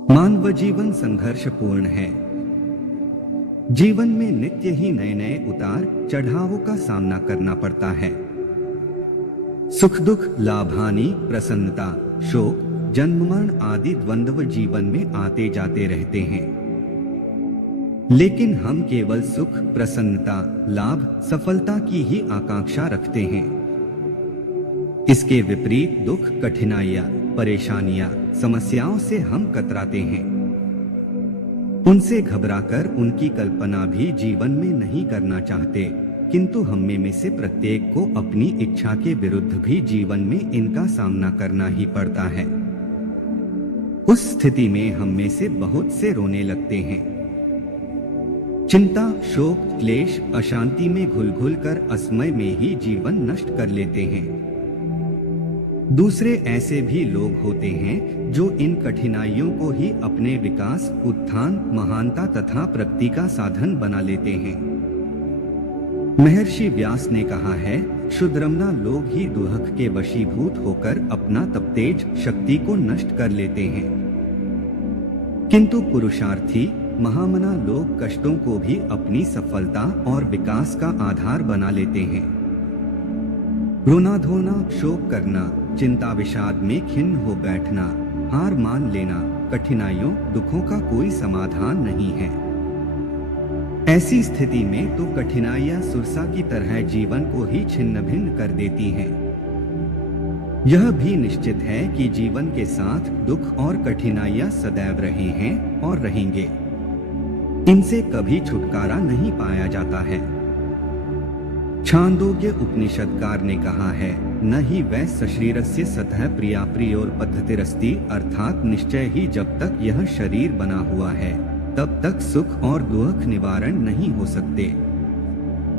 मानव जीवन संघर्षपूर्ण है। जीवन में नित्य ही नए नए उतार चढ़ावों का सामना करना पड़ता है। सुख दुख, लाभ हानि, प्रसन्नता, शोक, जन्म मरण आदि द्वंद्व जीवन में आते जाते रहते हैं। लेकिन हम केवल सुख, प्रसन्नता, लाभ, सफलता की ही आकांक्षा रखते हैं। इसके विपरीत दुख, कठिनाइयां, परेशानियां, समस्याओं से हम कतराते हैं। उनसे घबराकर उनकी कल्पना भी जीवन में नहीं करना चाहते, किंतु हम में से प्रत्येक को अपनी इच्छा के विरुद्ध भी जीवन में इनका सामना करना ही पड़ता है। उस स्थिति में हम में से बहुत से रोने लगते हैं। चिंता, शोक, क्लेश, अशांति में घुल घुल कर असमय में ही जीवन नष्ट कर लेते हैं। दूसरे ऐसे भी लोग होते हैं जो इन कठिनाइयों को ही अपने विकास, उत्थान, महानता तथा प्रगति का साधन बना लेते हैं। महर्षि व्यास ने कहा है, क्षुद्रमना लोग ही दुहक के वशीभूत होकर अपना तपतेज शक्ति को नष्ट कर लेते हैं, किंतु पुरुषार्थी महामना लोग कष्टों को भी अपनी सफलता और विकास का आधार बना लेते हैं। रोना धोना, शोक करना, चिंता विषाद में खिन्न हो बैठना, हार मान लेना, कठिनाइयों दुखों का कोई समाधान नहीं है। ऐसी स्थिति में तो कठिनाइयां सुरसा की तरह जीवन को ही छिन्न भिन्न कर देती हैं। यह भी निश्चित है कि जीवन के साथ दुख और कठिनाइयां सदैव रहे हैं और रहेंगे। इनसे कभी छुटकारा नहीं पाया जाता है। छांदोग्य उपनिषदकार ने कहा है, न ही वै सशरीरस्य सतः प्रिया प्रियोर पद्धतिरस्ति, अर्थात निश्चय ही जब तक यह शरीर बना हुआ है तब तक सुख और दुख निवारण नहीं हो सकते।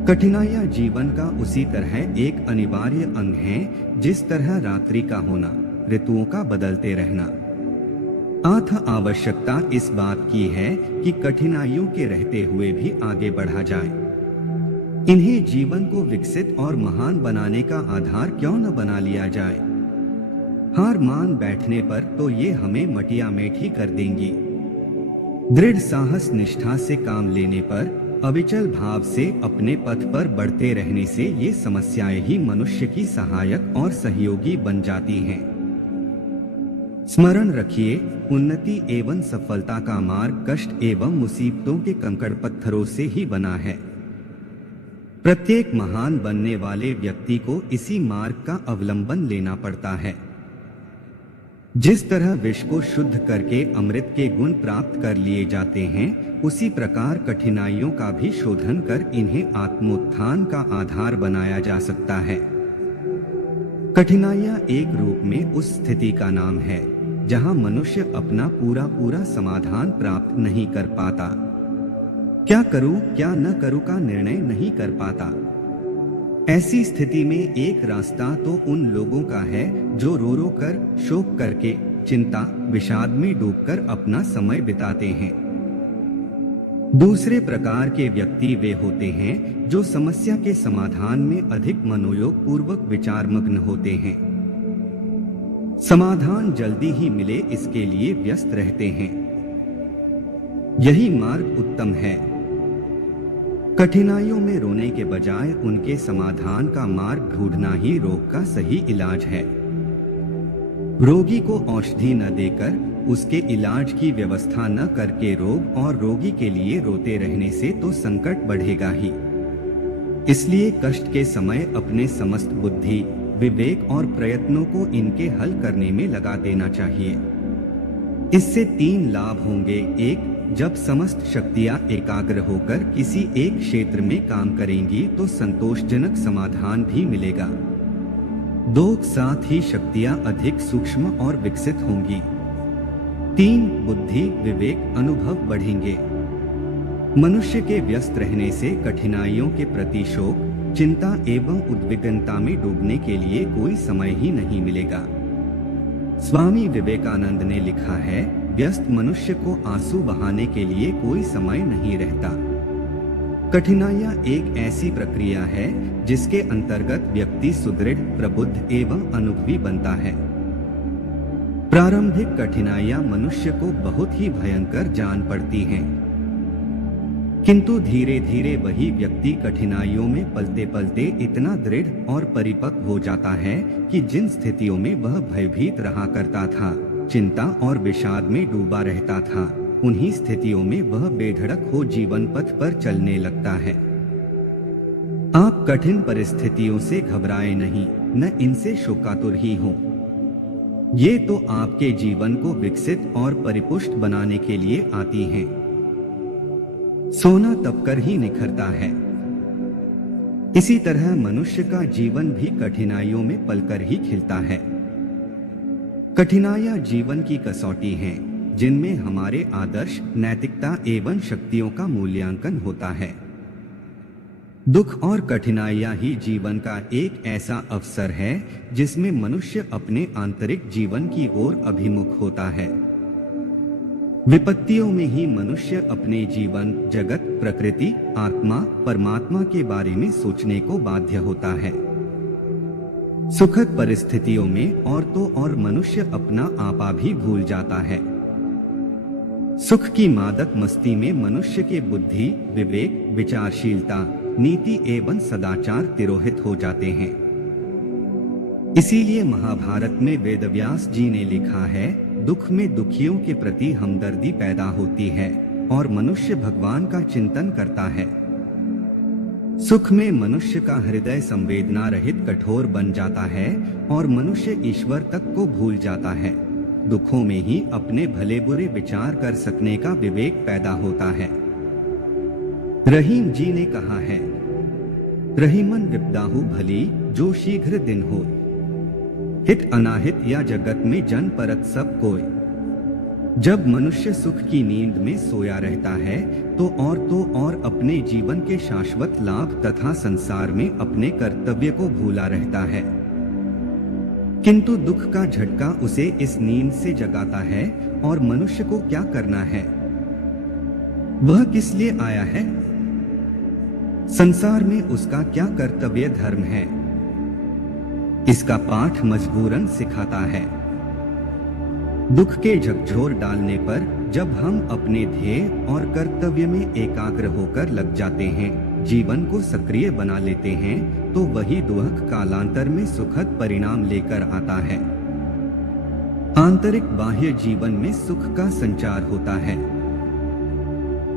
कठिनाइयां जीवन का उसी तरह एक अनिवार्य अंग है जिस तरह रात्रि का होना, ऋतुओं का बदलते रहना। अतः आवश्यकता इस बात की है कि कठिनाइयों के रहते हुए भी आगे बढ़ा जाए। इन्हें जीवन को विकसित और महान बनाने का आधार क्यों न बना लिया जाए। हार मान बैठने पर तो ये हमें मटिया मेट ही कर देंगी। दृढ़ साहस निष्ठा से काम लेने पर, अविचल भाव से अपने पथ पर बढ़ते रहने से ये समस्याएं ही मनुष्य की सहायक और सहयोगी बन जाती हैं। स्मरण रखिए, उन्नति एवं सफलता का मार्ग कष्ट एवं मुसीबतों के कंकड़ पत्थरों से ही बना है। प्रत्येक महान बनने वाले व्यक्ति को इसी मार्ग का अवलंबन लेना पड़ता है। जिस तरह विष को शुद्ध करके अमृत के गुण प्राप्त कर लिए जाते हैं, उसी प्रकार कठिनाइयों का भी शोधन कर इन्हें आत्मोत्थान का आधार बनाया जा सकता है। कठिनाइयां एक रूप में उस स्थिति का नाम है जहां मनुष्य अपना पूरा समाधान प्राप्त नहीं कर पाता, क्या करूं क्या न करूं का निर्णय नहीं कर पाता। ऐसी स्थिति में एक रास्ता तो उन लोगों का है जो रो रो कर, शोक करके, चिंता विषाद में डूबकर अपना समय बिताते हैं। दूसरे प्रकार के व्यक्ति वे होते हैं जो समस्या के समाधान में अधिक मनोयोग पूर्वक विचारमग्न होते हैं। समाधान जल्दी ही मिले इसके लिए व्यस्त रहते हैं। यही मार्ग उत्तम है। कठिनाइयों में रोने के बजाय उनके समाधान का मार्ग ढूंढना ही रोग का सही इलाज है। रोगी को औषधि न देकर, उसके इलाज की व्यवस्था न करके रोग और रोगी के लिए रोते रहने से तो संकट बढ़ेगा ही। इसलिए कष्ट के समय अपने समस्त बुद्धि, विवेक और प्रयत्नों को इनके हल करने में लगा देना चाहिए। इससे 3 लाभ होंगे। 1, जब समस्त शक्तियां एकाग्र होकर किसी एक क्षेत्र में काम करेंगी तो संतोषजनक समाधान भी मिलेगा। 2, साथ ही शक्तियां अधिक सूक्ष्म और विकसित होंगी। 3, बुद्धि, विवेक, अनुभव बढ़ेंगे। मनुष्य के व्यस्त रहने से कठिनाइयों के प्रति शोक, चिंता एवं उद्विग्नता में डूबने के लिए कोई समय ही नहीं मिलेगा। स्वामी विवेकानंद ने लिखा है, व्यस्त मनुष्य को आंसू बहाने के लिए कोई समय नहीं रहता। कठिनाइयां एक ऐसी प्रक्रिया है जिसके अंतर्गत व्यक्ति सुदृढ़, प्रबुद्ध एवं अनुभवी बनता है। प्रारंभिक कठिनाइयां मनुष्य को बहुत ही भयंकर जान पड़ती हैं, किंतु धीरे धीरे वही व्यक्ति कठिनाइयों में पलते पलते इतना दृढ़ और परिपक्व हो जाता है कि जिन स्थितियों में वह भयभीत रहा करता था, चिंता और विषाद में डूबा रहता था, उन्हीं स्थितियों में वह बेधड़क हो जीवन पथ पर चलने लगता है। आप कठिन परिस्थितियों से घबराएं नहीं, न इनसे शोकातुर ही हो। ये तो आपके जीवन को विकसित और परिपुष्ट बनाने के लिए आती हैं। सोना तपकर ही निखरता है, इसी तरह मनुष्य का जीवन भी कठिनाइयों में पलकर ही खिलता है। कठिनाइयां जीवन की कसौटी हैं, जिनमें हमारे आदर्श, नैतिकता एवं शक्तियों का मूल्यांकन होता है। दुख और कठिनाइयां ही जीवन का एक ऐसा अवसर है जिसमें मनुष्य अपने आंतरिक जीवन की ओर अभिमुख होता है। विपत्तियों में ही मनुष्य अपने जीवन, जगत, प्रकृति, आत्मा, परमात्मा के बारे में सोचने को बाध्य होता है। सुखद परिस्थितियों में और तो और मनुष्य अपना आपा भी भूल जाता है। सुख की मादक मस्ती में मनुष्य के बुद्धि, विवेक, विचारशीलता, नीति एवं सदाचार तिरोहित हो जाते हैं। इसीलिए महाभारत में वेदव्यास जी ने लिखा है, दुख में दुखियों के प्रति हमदर्दी पैदा होती है और मनुष्य भगवान का चिंतन करता है। सुख में मनुष्य का हृदय संवेदना रहित कठोर बन जाता है और मनुष्य ईश्वर तक को भूल जाता है। दुखों में ही अपने भले बुरे विचार कर सकने का विवेक पैदा होता है। रहीम जी ने कहा है, रहीमन विपदाहु भली जो शीघ्र दिन हो, हित अनाहित या जगत में जन परत सब कोय। जब मनुष्य सुख की नींद में सोया रहता है तो और अपने जीवन के शाश्वत लाभ तथा संसार में अपने कर्तव्य को भूला रहता है। किंतु दुख का झटका उसे इस नींद से जगाता है और मनुष्य को क्या करना है, वह किस लिए आया है, संसार में उसका क्या कर्तव्य धर्म है, इसका पाठ मजबूरन सिखाता है। दुख के झकझोर डालने पर जब हम अपने ध्येय और कर्तव्य में एकाग्र होकर लग जाते हैं, जीवन को सक्रिय बना लेते हैं, तो वही दुख कालांतर में सुखद परिणाम लेकर आता है। आंतरिक बाह्य जीवन में सुख का संचार होता है।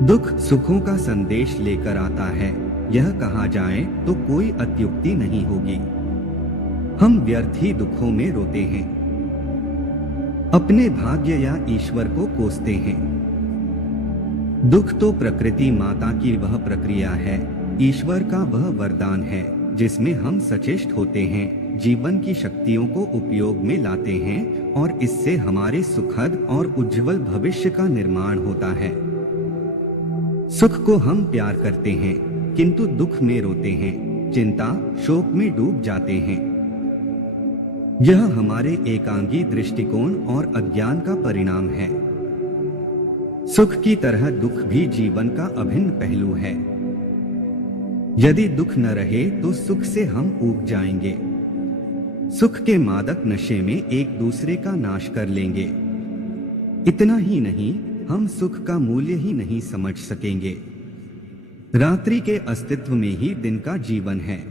दुख सुखों का संदेश लेकर आता है, यह कहा जाए तो कोई अत्युक्ति नहीं होगी। हम व्यर्थ ही दुखों में रोते हैं, अपने भाग्य या ईश्वर को कोसते हैं। दुख तो प्रकृति माता की वह प्रक्रिया है, ईश्वर का वह वरदान है जिसमें हम सचेष्ट होते हैं, जीवन की शक्तियों को उपयोग में लाते हैं और इससे हमारे सुखद और उज्जवल भविष्य का निर्माण होता है। सुख को हम प्यार करते हैं किंतु दुख में रोते हैं, चिंता शोक में डूब जाते हैं। यह हमारे एकांगी दृष्टिकोण और अज्ञान का परिणाम है। सुख की तरह दुख भी जीवन का अभिन्न पहलू है। यदि दुख न रहे तो सुख से हम ऊब जाएंगे। सुख के मादक नशे में एक दूसरे का नाश कर लेंगे। इतना ही नहीं, हम सुख का मूल्य ही नहीं समझ सकेंगे। रात्रि के अस्तित्व में ही दिन का जीवन है।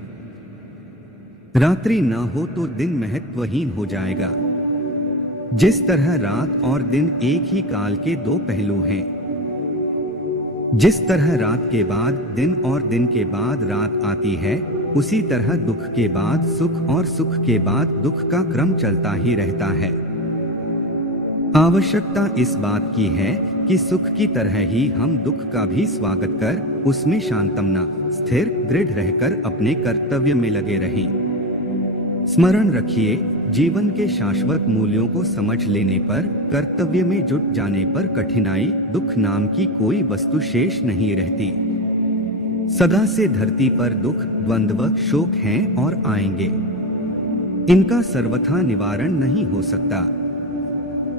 रात्रि न हो तो दिन महत्वहीन हो जाएगा। जिस तरह रात और दिन एक ही काल के दो पहलू हैं, जिस तरह रात के बाद दिन और दिन के बाद रात आती है, उसी तरह दुख के बाद सुख और सुख के बाद दुख का क्रम चलता ही रहता है। आवश्यकता इस बात की है कि सुख की तरह ही हम दुख का भी स्वागत कर उसमें शांतमना, स्थिर, दृढ़ रहकर अपने कर्तव्य में लगे रहें। स्मरण रखिए, जीवन के शाश्वत मूल्यों को समझ लेने पर, कर्तव्य में जुट जाने पर कठिनाई, दुख नाम की कोई वस्तु शेष नहीं रहती। सदा से धरती पर दुख, द्वंद्व, शोक हैं और आएंगे। इनका सर्वथा निवारण नहीं हो सकता।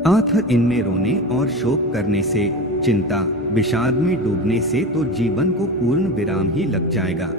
आखिर इनमें रोने और शोक करने से, चिंता, विषाद में डूबने से तो जीवन को पूर्ण विराम ही लग जाएगा।